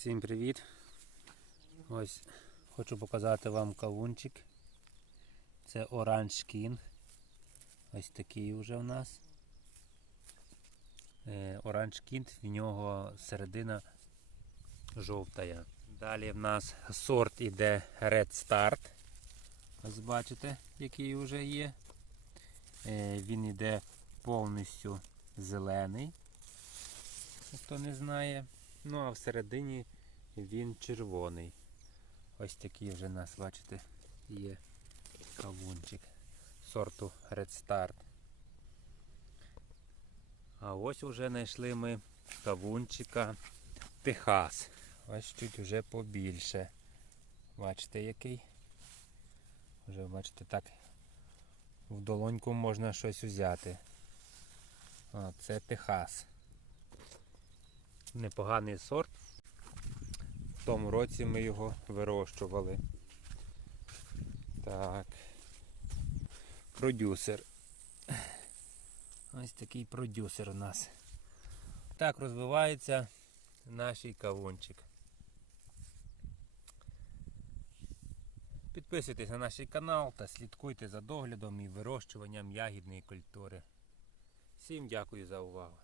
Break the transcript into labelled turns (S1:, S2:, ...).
S1: Всім привіт! Ось хочу показати вам кавунчик. Це Orange King. Ось такий вже в нас. Е, Orange King, в нього середина жовтая. Далі в нас сорт іде Red Start. Ось бачите, який вже є. Е, Він іде повністю зелений, хто не знає. Ну а всередині він червоний. Ось такий вже у нас, бачите, є кавунчик сорту Red Start. А ось вже знайшли ми кавунчика Техас. Ось чуть вже побільше. Бачите який? Вже бачите так. В долоньку можна щось взяти. А, це Техас. Непоганий сорт. В тому році ми його вирощували. Так. Продюсер. Ось такий продюсер у нас. Так розвивається наш кавунчик. Підписуйтесь на наш канал та слідкуйте за доглядом і вирощуванням ягідної культури. Всім дякую за увагу.